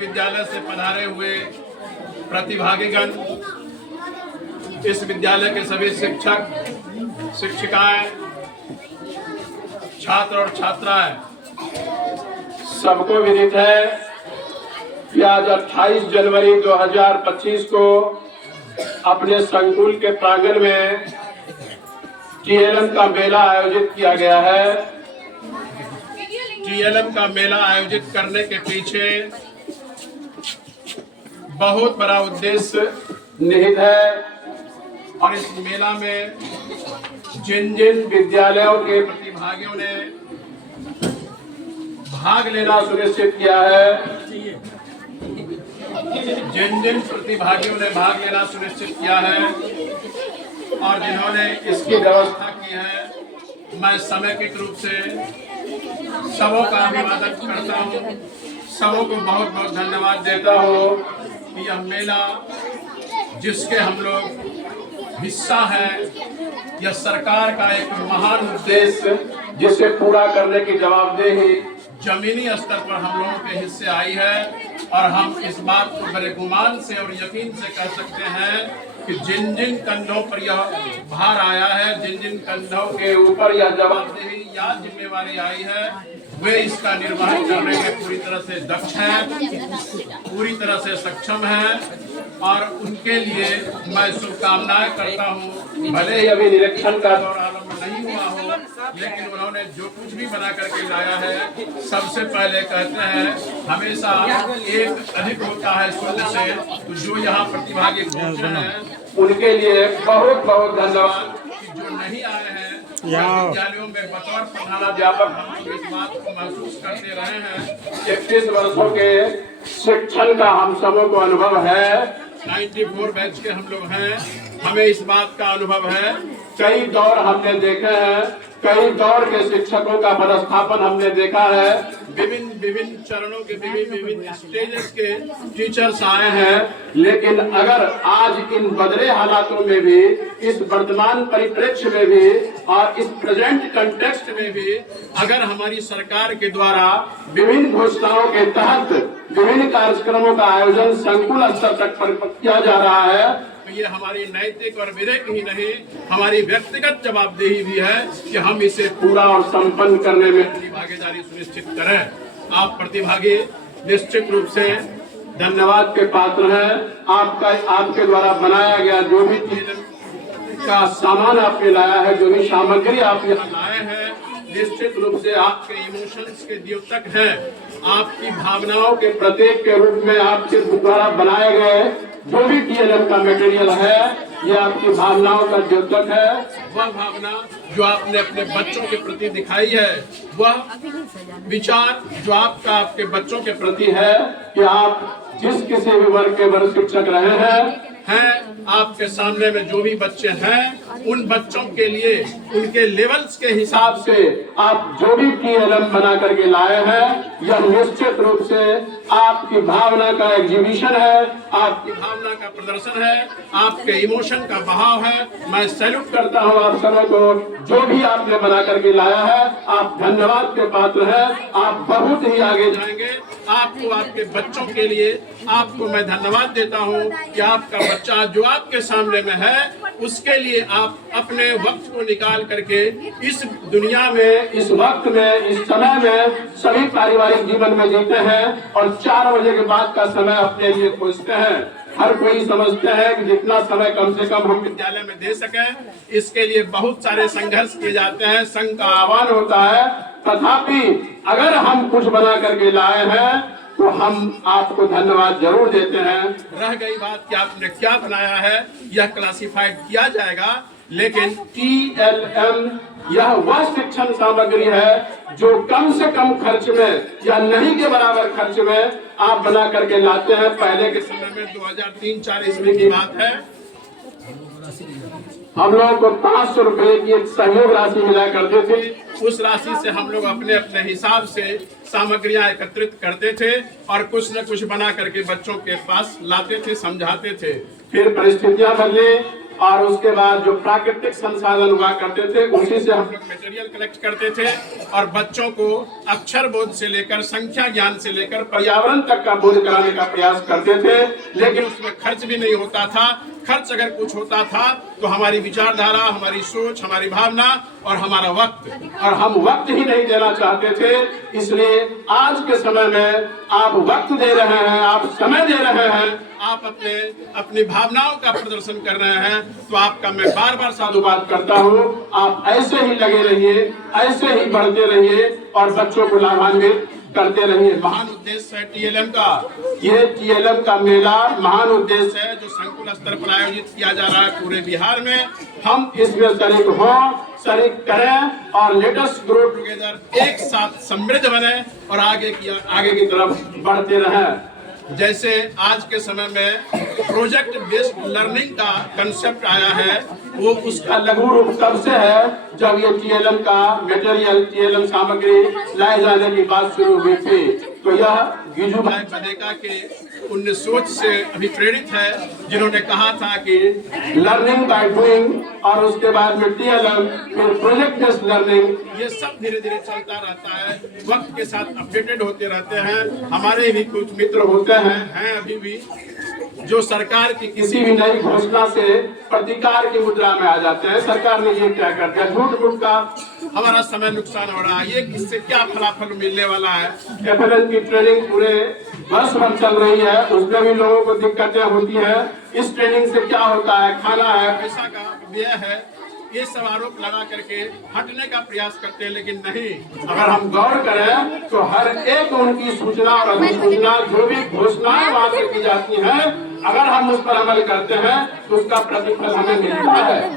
विद्यालय से पधारे हुए प्रतिभागीगण, इस विद्यालय के सभी शिक्षक शिक्षिकाएं, छात्र और छात्राएं, सबको विदित है कि आज 28 जनवरी 2025 को अपने संकुल के प्रांगण में टीएलएम का मेला आयोजित किया गया है। टीएलएम का मेला आयोजित करने के पीछे बहुत बड़ा उद्देश्य निहित है और इस मेला में जिन जिन विद्यालयों के प्रतिभागियों ने भाग लेना सुनिश्चित किया है, जिन जिन प्रतिभागियों ने भाग लेना सुनिश्चित किया है और जिन्होंने इसकी व्यवस्था की है, मैं समेकित रूप से सबों का अभिवादन करता हूँ, सबों को बहुत बहुत धन्यवाद देता हूँ। यह मेला जिसके हम लोग हिस्सा है, यह सरकार का एक महान उद्देश्य जिसे पूरा करने की जवाबदेही जमीनी स्तर पर हम लोगों के हिस्से आई है और हम इस बात को बड़े गुमान से और यकीन से कह सकते हैं कि जिन जिन कंधों पर यह भार आया है, जिन जिन कंधों के ऊपर यह जवाबदेही या जिम्मेवारी आई है, वे इसका निर्वहन करने में पूरी तरह से दक्ष हैं, पूरी तरह से सक्षम हैं और उनके लिए मैं शुभकामनाएं करता हूं। भले ही अभी निरीक्षण का दौर आरंभ नहीं हुआ हो, लेकिन उन्होंने जो कुछ भी बना करके लाया है, सबसे पहले कहते हैं हमेशा एक अधिक होता है शून्य से, तो जो यहाँ प्रतिभागी पहुंचे हैं उनके लिए बहुत बहुत धन्यवाद। जो नहीं आए हैं विद्यालयों में बतौर प्रधानाध्यापक हम लोग इस बात को महसूस करते रहे हैं। 31 वर्षों के शिक्षण का हम सबों को अनुभव है, 94 बैच के हम लोग हैं, हमें इस बात का अनुभव है। कई दौर हमने देखे हैं, कई दौर के शिक्षकों का पदस्थापन हमने देखा है, विभिन्न चरणों के विभिन्न स्टेजेस के टीचर्स आए हैं, लेकिन अगर आज इन बदले हालातों में भी, इस वर्तमान परिप्रेक्ष्य में भी और इस प्रेजेंट कंटेक्स्ट में भी अगर हमारी सरकार के द्वारा विभिन्न घोषणाओं के तहत विभिन्न कार्यक्रमों का आयोजन संकुल स्तर तक किया जा रहा है, तो ये हमारी नैतिक और विवेक ही नहीं, हमारी व्यक्तिगत जवाबदेही भी है कि हम इसे पूरा और संपन्न करने में अपनी भागीदारी सुनिश्चित करें। आप प्रतिभागी निश्चित रूप से धन्यवाद के पात्र हैं। आपके द्वारा बनाया गया जो भी का सामान आपने लाया है, जो भी सामग्री आप यहाँ लाए हैं, निश्चित रूप से आपके इमोशंस के द्योतक है, आपकी भावनाओं के प्रतीक के रूप में आपके द्वारा बनाए गए जो भी टीएलएम का मटेरियल है, ये आपकी भावनाओं का द्योतक है। वह भावना जो आपने अपने बच्चों के प्रति दिखाई है, वह विचार जो आपका आपके बच्चों के प्रति है कि आप जिस किसी भी वर्ग के वरिष्ठ शिक्षक रहे हैं, आपके सामने में जो भी बच्चे हैं, उन बच्चों के लिए उनके लेवल्स के हिसाब से आप जो भी टीएलएम बना करके लाए हैं, यह निश्चित रूप से आपकी भावना का एग्जीबिशन है, आपकी भावना का प्रदर्शन है, आपके इमोशन का बहाव है। मैं सैल्यूट करता हूं आप सबों को। जो भी आपने बना करके लाया है, आप धन्यवाद के पात्र हैं, आप बहुत ही आगे जाएंगे। आपको, आपके बच्चों के लिए आपको मैं धन्यवाद देता हूं कि आपका बच्चा जो आपके सामने में है, उसके लिए आप अपने वक्त को निकाल करके इस दुनिया में, इस वक्त में, इस समय में सभी पारिवारिक जीवन में जीते हैं और 4 बजे के बाद का समय अपने लिए खोजते हैं। हर कोई समझते हैं कि जितना समय कम से कम हम विद्यालय में दे सकें, इसके लिए बहुत सारे संघर्ष किए जाते हैं, संघ का आह्वान होता है। तथापि अगर हम कुछ बना करके लाए हैं तो हम आपको धन्यवाद जरूर देते हैं। रह गई बात कि आपने क्या बनाया है, यह क्लासिफाइड किया जाएगा, लेकिन टीएलएम यह वह शिक्षण सामग्री है जो कम से कम खर्च में या नहीं के बराबर खर्च में आप बना करके लाते हैं। पहले के समय में 2003-4 ईस्वी की बात है, हम लोगों को 500 रुपए की एक सहयोग राशि मिला करते थे। उस राशि से हम लोग अपने अपने हिसाब से सामग्रियां एकत्रित करते थे और कुछ न कुछ बना करके बच्चों के पास लाते थे, समझाते थे। फिर परिस्थितियां बदली, और उसके बाद जो प्राकृतिक संसाधन हुआ करते थे उसी से हम लोग मटेरियल कलेक्ट करते थे और बच्चों को अक्षर बोध से लेकर संख्या ज्ञान से लेकर पर्यावरण तक का बोध कराने का प्रयास करते थे। लेकिन उसमें खर्च भी नहीं होता था। खर्च अगर कुछ होता था तो हमारी विचारधारा, हमारी सोच, हमारी भावना और हमारा वक्त, और हम वक्त ही नहीं देना चाहते थे। इसलिए आज के समय में आप वक्त दे रहे हैं, आप समय दे रहे हैं, आप अपनी भावनाओं का प्रदर्शन कर रहे हैं, तो आपका मैं बार बार साधुवाद करता हूँ। आप ऐसे ही लगे रहिए, ऐसे ही बढ़ते रहिए और बच्चों को लाभान्वित करते रहिए। महान उद्देश्य है टीएलएम का, ये टीएलएम का मेला महान उद्देश्य है जो संकुल स्तर पर आयोजित किया जा रहा है पूरे बिहार में। हम इसमें शरीक हों, शरीक करें और लेट अस ग्रो टुगेदर, एक साथ समृद्ध बने और आगे की तरफ बढ़ते रहें। जैसे आज के समय में प्रोजेक्ट बेस्ड लर्निंग का कंसेप्ट आया है, वो उसका लघु रूप तब से है जब ये टीएलएम का मटेरियल, टीएलएम सामग्री लाए जाने की बात शुरू हुई थी। तो यह गिजू भाई बदेका के उन सोच से अभिप्रेरित है जिन्होंने कहा था कि लर्निंग बाय डूइंग और उसके बाद में टीएलएम, फिर प्रोजेक्ट बेस्ड लर्निंग, ये सब धीरे धीरे चलता रहता है, वक्त के साथ अपडेटेड होते रहते हैं। हमारे भी कुछ मित्र होते हैं अभी भी जो सरकार की किसी भी नई घोषणा से प्रतिकार की मुद्रा में आ जाते हैं। सरकार ने ये क्या कर दिया, झूठ मूठ का हमारा समय नुकसान हो रहा है, ये इससे क्या फलाफल मिलने वाला है। एफएलएन की ट्रेनिंग पूरे वर्ष भर चल रही है, उसमें भी लोगों को दिक्कतें होती है। इस ट्रेनिंग से क्या होता है, खाना है, पैसा का व्यय है, ये सब आरोप लगा करके हटने का प्रयास करते हैं। लेकिन नहीं, अगर हम गौर करें तो हर एक उनकी सूचना और अधिसूचना, जो भी घोषणाएं वहां से की जाती हैं, अगर हम उस पर अमल करते हैं तो उसका प्रतिफल हमें मिलता है।